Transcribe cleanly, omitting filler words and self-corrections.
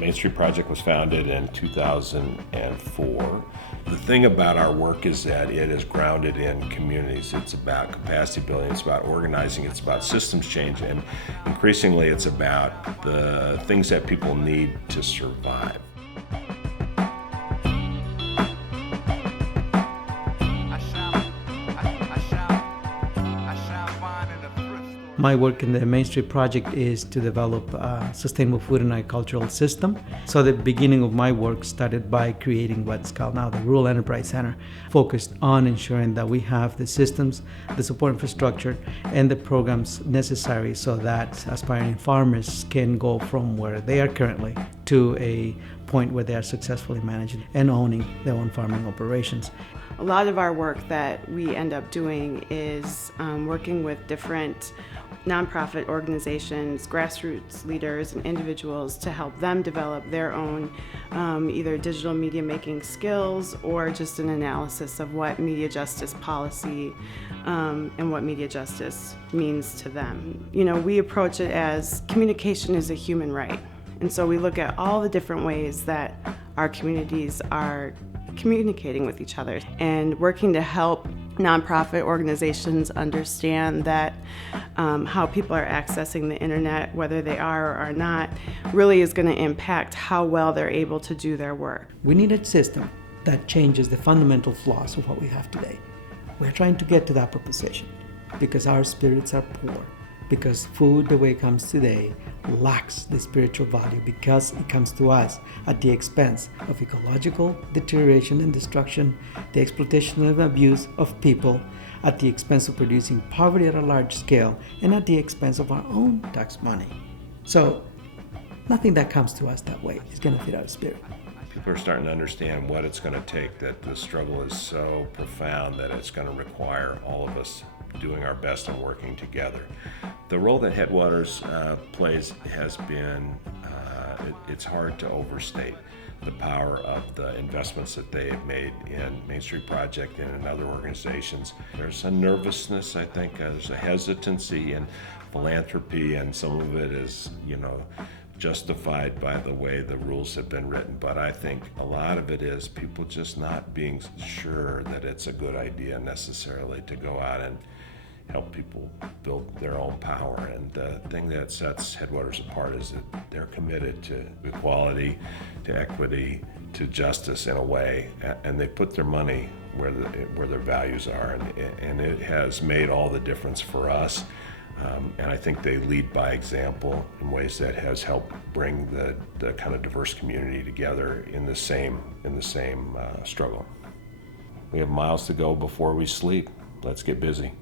Main Street Project was founded in 2004. The thing about our work is that it is grounded in communities. It's about capacity building, it's about organizing, it's about systems change, and increasingly it's about the things that people need to survive. My work in the Main Street Project is to develop a sustainable food and agricultural system. So the beginning of my work started by creating what's called now the Rural Enterprise Center, focused on ensuring that we have the systems, the support infrastructure, and the programs necessary so that aspiring farmers can go from where they are currently to a point where they are successfully managing and owning their own farming operations. A lot of our work that we end up doing is working with different nonprofit organizations, grassroots leaders, and individuals to help them develop their own either digital media making skills or just an analysis of what media justice policy and what media justice means to them. You know, we approach it as communication is a human right. And so we look at all the different ways that our communities are communicating with each other and working to help nonprofit organizations understand that how people are accessing the internet, whether they are or are not, really is going to impact how well they're able to do their work. We need a system that changes the fundamental flaws of what we have today. We're trying to get to that proposition because our spirits are poor, because food the way it comes today lacks the spiritual value because it comes to us at the expense of ecological deterioration and destruction, the exploitation and abuse of people, at the expense of producing poverty at a large scale, and at the expense of our own tax money. So nothing that comes to us that way is going to fit our spirit. People are starting to understand what it's going to take, that the struggle is so profound that it's going to require all of us doing our best and working together. The role that Headwaters plays has been, it's hard to overstate the power of the investments that they have made in Main Street Project and in other organizations. There's a nervousness, I think, there's a hesitancy in philanthropy, and some of it is, justified by the way the rules have been written, but I think a lot of it is people just not being sure that it's a good idea necessarily to go out and help people build their own power. And the thing that sets Headwaters apart is that they're committed to equality, to equity, to justice in a way, and they put their money where their values are, and it has made all the difference for us. And I think they lead by example in ways that has helped bring the kind of diverse community together in the same struggle. We have miles to go before we sleep. Let's get busy.